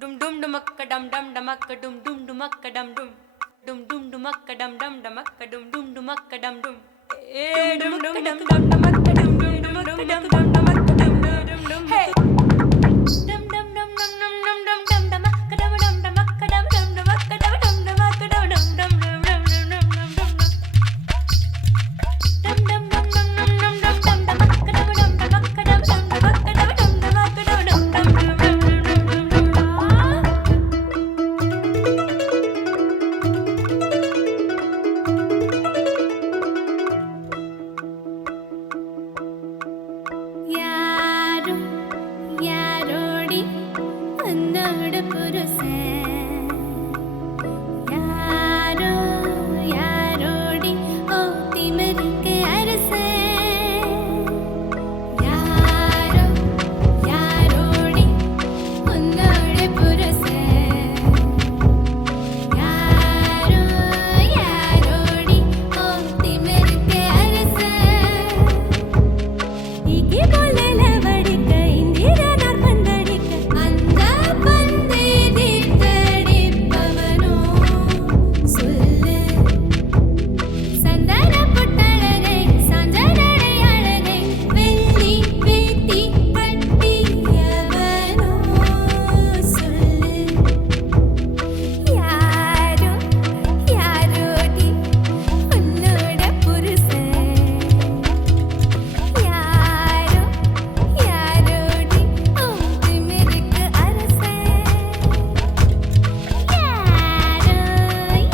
Dum dum dumakka dum dum dumakka dum dum dumakka dum dum dum dum dumakka dum dum dumakka dum dum dumakka dum dum dum dum dum dum dumakka dum dum dumakka dum dum dumakka dum dum dum hey dum dum dum dum dum dum dum dum dumakka dum dum dumakka dum dum dumakka dum dum dumakka dum dum dum dum dum dum dum dum dum dum dum dum dum dum dum dum dumakka dum dum dumakka dum dum dumakka dum dum dumakka dum dum dum dum dum யாரும் யாரோடி உன்னோட புருஷன் யாரோ யாரோடி ஓ திமிருக்கு அரசன் யாரோ யாரோடி உன்னோட புருஷன் யாரோ யாரோடி ஓ திமிருக்கு அரசன் இங்கே போலல வடிக்க இந்திரனார் பந்தடிக்க அந்த பந்தை தீர்த்தடிப்பவனோ சொல்லு சந்தன புட்டழகை சாஞ்சனடை அழகை வெள்ளி வேட்டி கட்டியவனோ சொல்லு யாரோ யாரோடி உன்னோட புருஷன் யாரோ யாரோடி ஓ திமிருக்கு அரசன் யாரோ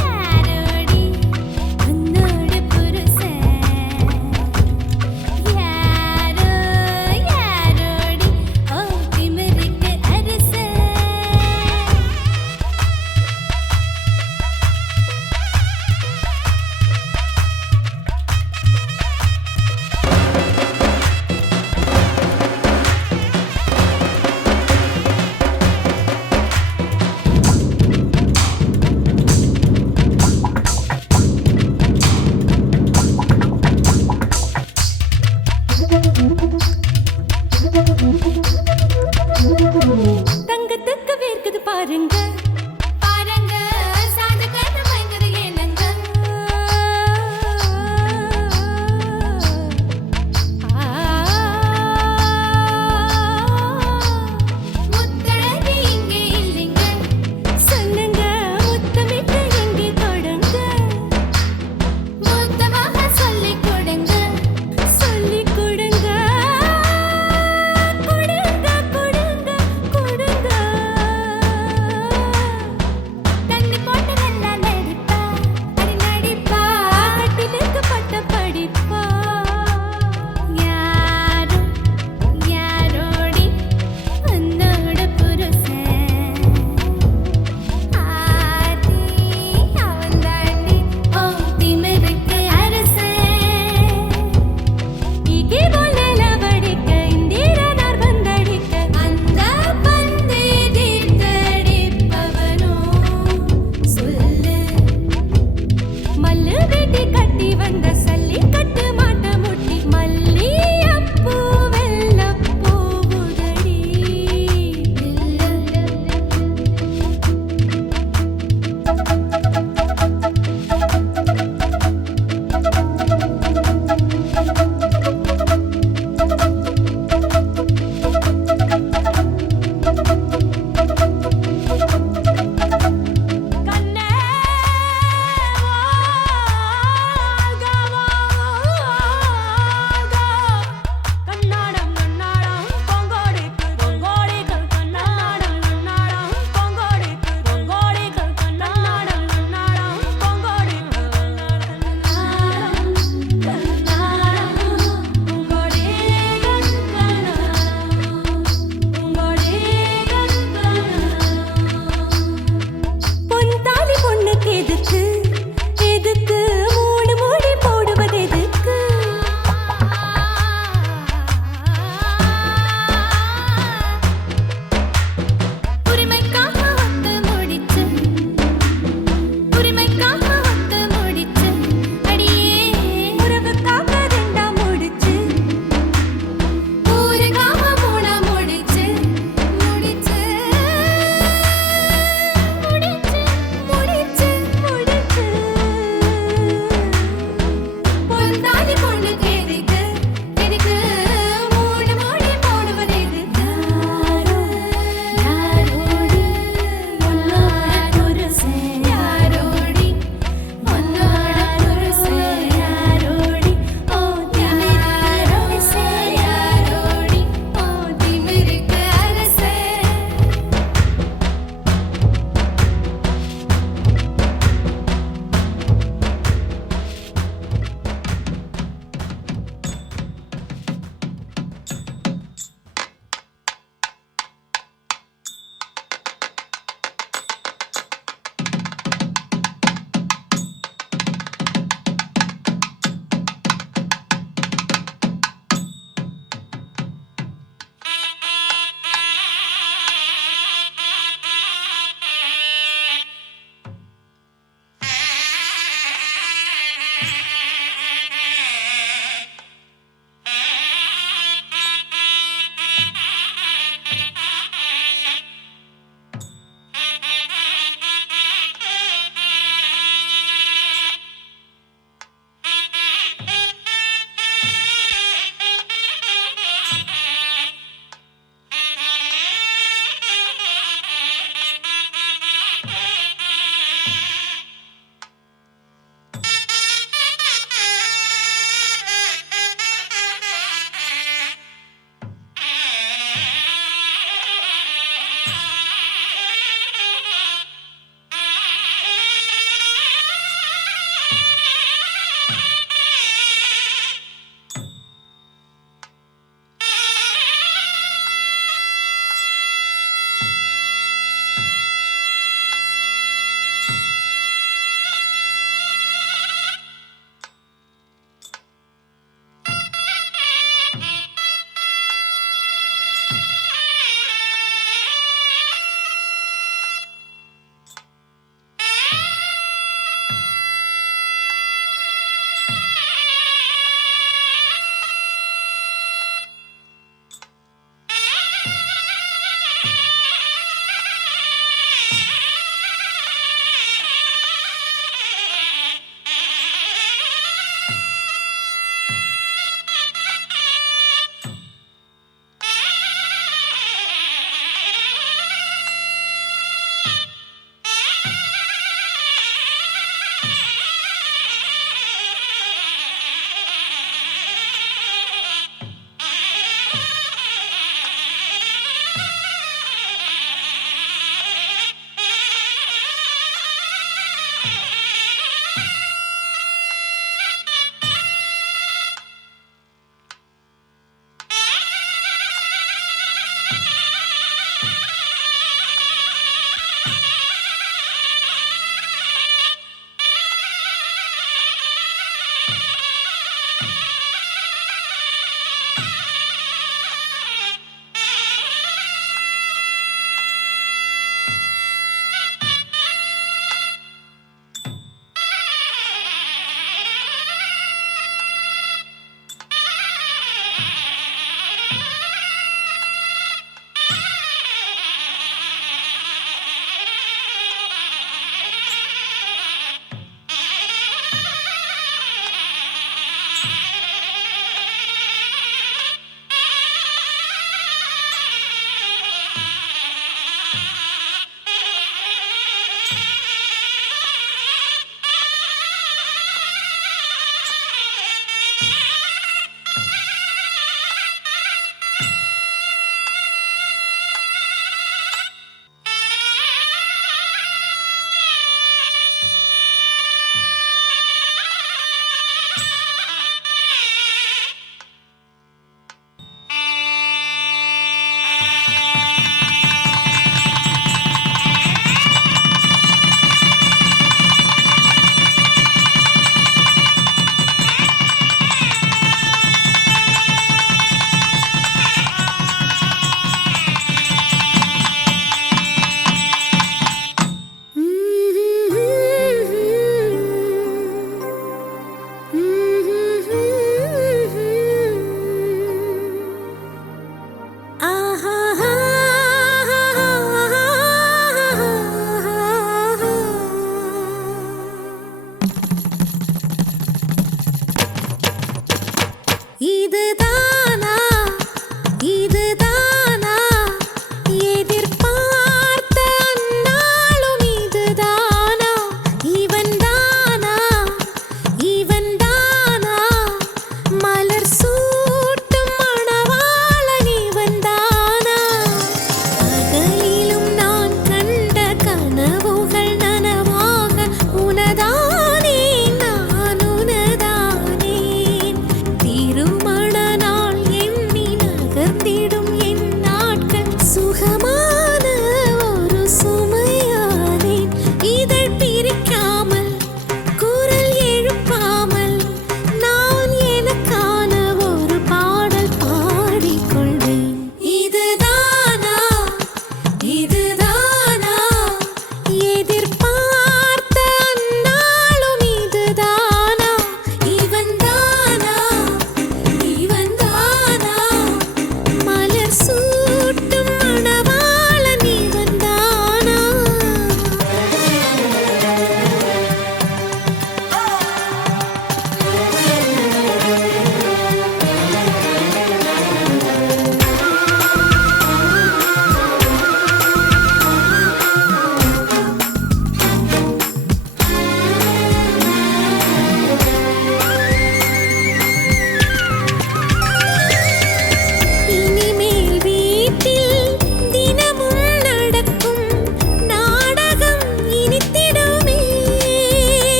யாரோடி உன்னோட புருஷன் யாரோ யாரோடி ஓ திமிருக்கு அரசன் தங்கத்துக்கு வேர்க்குது பாருங்க பாருங்க சாந்து கண்ணு மயங்குது ஏனங்க முத்தழகி இங்கே இல்லைங்க சொல்லுங்க முத்தமிட்டு எங்கே தொடுங்க முத்தமாக சொல்லிக் கொடுங்க சொல்லிக் கொடுங்க கொடுங்க கொடுங்க கொடுங்க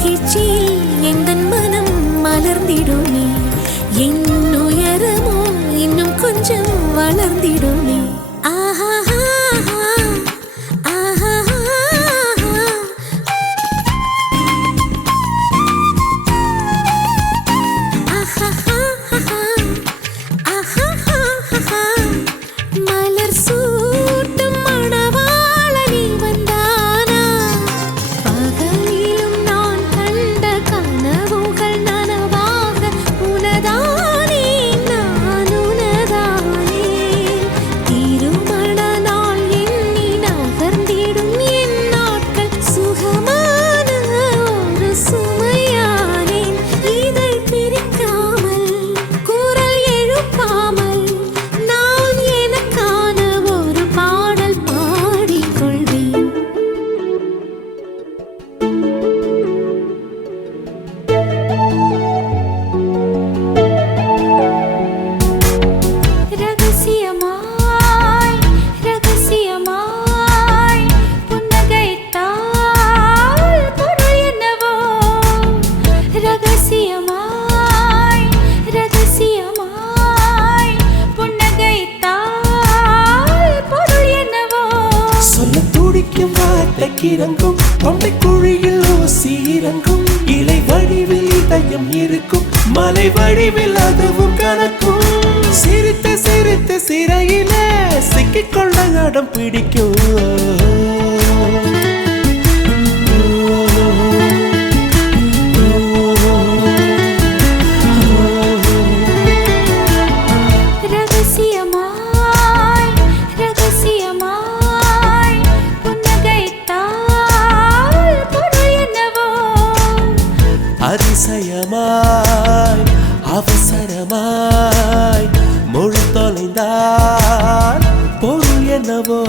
மகிழ்ச்சியில் எந்தன் மனம் மலர்ந்திடுமே என் உயரமோ இன்னும் கொஞ்சம் வளர்ந்திடுமே ஆஹா மலர் சூட்டும் மணவாளனி வந்தானா பகலிலும் நான் கண்ட கனவுகள் நனவாக உனதானே நான் உனதானே திருமண நாள் எண்ணி நகர்ந்திடும் என் நாட்கள் சுகமான ஒரு சுமையானேன் இதை பிரிக்காமல் குரல் எழுப்பாமல் நான் எனக்கான ஒரு பாடல் பாடிக்கொள்வேன் ரகசியமாய் ரகசியமாய் புன்னகைத்தால் பொருள் என்னவோ ரகசியமாய் ரகசியமாய் புன்னகைத்தால் பொருள் என்னவோ சொல்ல துடிக்கும் வார்த்தைக்கு இறங்கும் தொண்டை குழியில் ஊசி இறங்கும் இலை வடிவில் இதயம் இருக்கும் மலை வடிவில் அதுவும் கணக்கும் சிரித்து சிரித்து சிறையில சிக்கிக்கொள்ள அடம் பிடிக்கும் ரகசியமாய் ரகசியமாய் புன்னகைத்தால் பொருள் என்னவோ அதிசயமாய் அவசரமாய் மொழி தொலைந்தால் பொருள் என்னவோ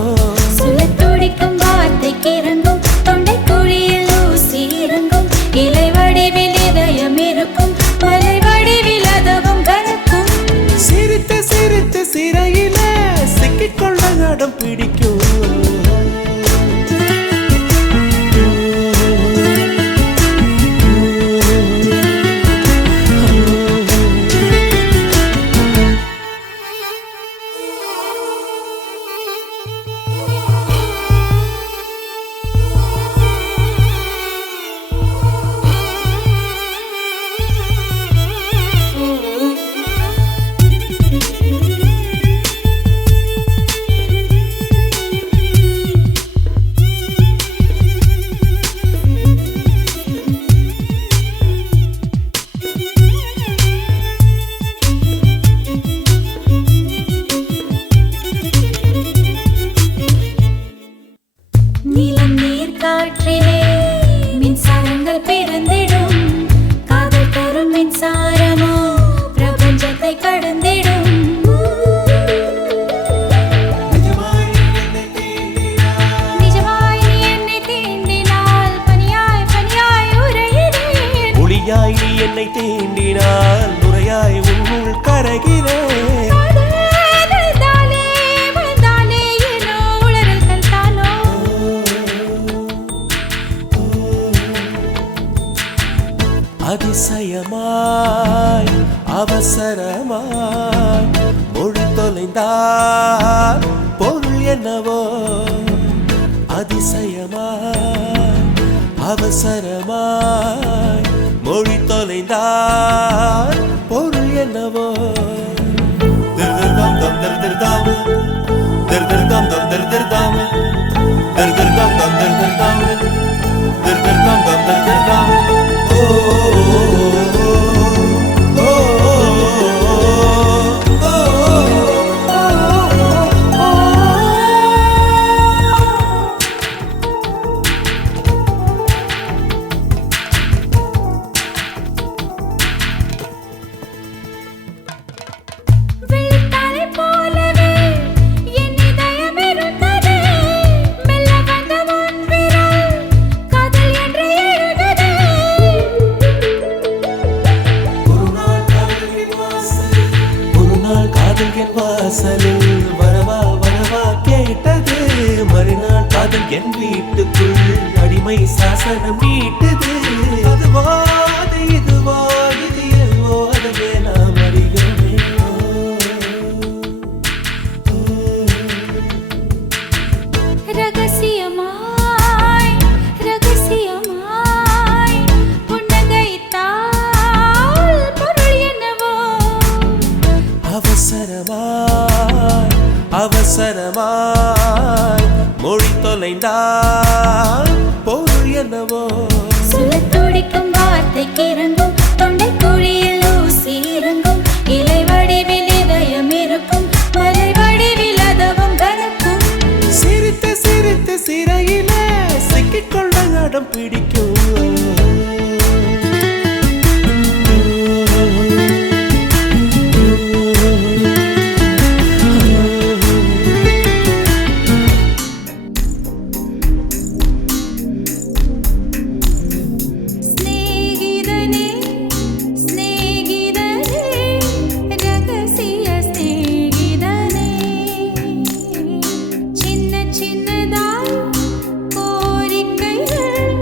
சொல்லத் துடிக்கும் வார்த்தைக்கு இறங்கும் தொண்டை குழியில் ஊசி இறங்கும் இலை வடிவில் இதயம் இருக்கும் மலை வடிவில் அதுவும் கணக்கும் சிரித்து சிரித்து சிறையில சிக்கிக்கொள்ள அடம் பிடிக்கும் நிலம் நீர் காற்றிலே மின்சாரங்கள் பிறந்திடும் காதல் தரும் மின்சாரமோ பிரபஞ்சத்தை கடந்திடும் நிஜமாய் நீ என்னை தீண்டினால் பனியாய் பனியாய் உறைகிறேன் ஒளியாய் நீ என்னை தீண்டினால் நுரையாய் உன்னுள் கரைகிறேன் அதிசயமாய் அவசரமாய் மொழி தொலைந்தால் பொருள் என்னவோ அதிசயமாய் அவசரமாய் மொழி தொலைந்தால் பொருள் என்னவோ வெள்ளத்தாரை போலவே என் இதயம் இருந்தது மெல்ல வந்த உன் விரல் காதல் என்று எழுதது ஒரு நாள் காதல் என் வாசலில் வரவா வரவா கேட்டது மறுநாள் காதல் என் வீட்டுக்குள் அடிமை சாசனம் நீட்டது அடம் பிடிக்கும் ஸ்நேகிதனே ஸ்நேகிதனே ரகசிய ஸ்நேகிதனே சின்ன சின்னதாய் கோரிக்கைகள்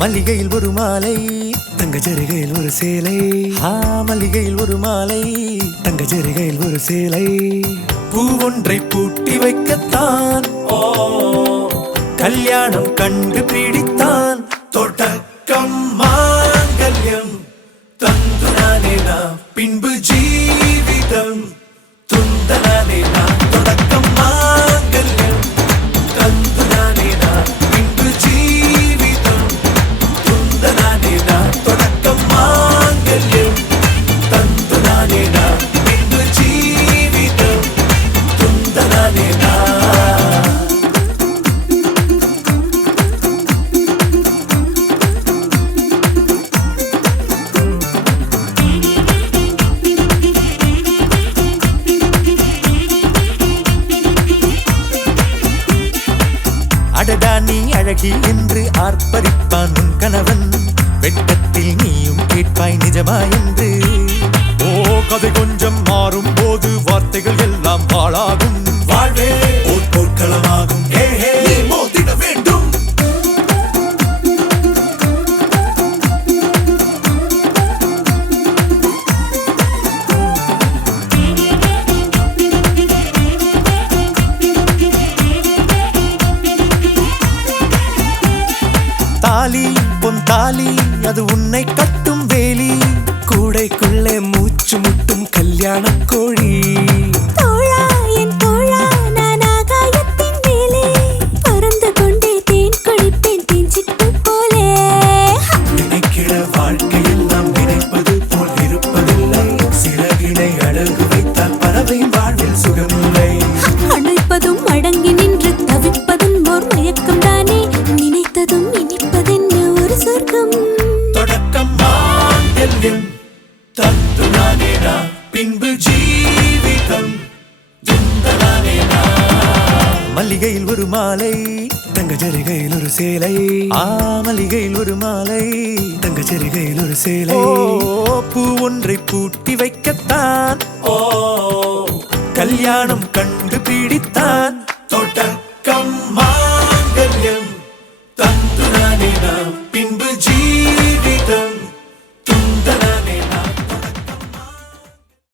மல்லிகையில் ஒரு மாலை தங்க ஜரிகையில் ஒரு சேலை மல்லிகையில் ஒரு மாலை தங்க ஜரிகையில் ஒரு சேலை பூ ஒன்றை பூட்டி வைக்கத்தான் கல்யாணம் கண்டு பிடித்தான் தொடக்கம் மாங்கல்யம் தந்துனானே நாம் பின்பு ஜீவிதம் துந்தனானே நாம் தொடக்கம் மாங்கல்யம் தந்துனானே நாம் பின்பு ஜீவிதம் துந்தனானே நாம் தொடக்கம் மாங்கல்யம் தந்துனானே நாம் பின்பு ஜீவிதம் துந்தனானே நாம் அடடா நீ அழகி என்று ஆர்ப்பரிப்பான் உன் கணவன் வெட்கத்தில் நீயும் கேட்பாய் நிஜமா என்று கதை கொஞ்சம் மாறும் போது வார்த்தைகள் எல்லாம் பாழாகும் வாழ்வே ஒரு போர்க்களமாகும் மோதிட வேண்டும் தாலி பொன் தாலி அது உன்னை கட்டும் வேலி கூடைக்குள்ளே மூச்சு முட்டும் கல்யாண கோழி தோழா என் தோழா நான் ஆகாயத்தின் மேலே பறந்து கொண்டே தேன் குடிப்பேன் தேஞ்சிட்டு போலே நினைக்கிற வாழ்க்கையில் நாம் நினைப்பது போல் இருப்பதில்லை சிறகினை அழகு வைத்தால் பறவை வாழ்வில் சுகமில்லை அணைப்பதும் அடங்கி நின்று தவிப்பதும் ஓர் மயக்கம் தானே நினைத்ததும் இனிப்பதென்ன ஒரு சொர்க்கம் தொடக்கம் மாங்கல்யம் தந்துனானே நாம் பின்பு ஜீவிதம் துந்தனானே நாம் மல்லிகையில் ஒரு மாலை தங்க ஜரிகையில் ஒரு சேலை மல்லிகையில் ஒரு மாலை தங்க ஜரிகையில் ஒரு சேலை பூ ஒன்றை பூட்டி வைக்கத்தான் கல்யாணம் கண்டு பிடித்தான் தொடக்கம் மாங்கல்யம் தந்துனானே நாம் பின்பு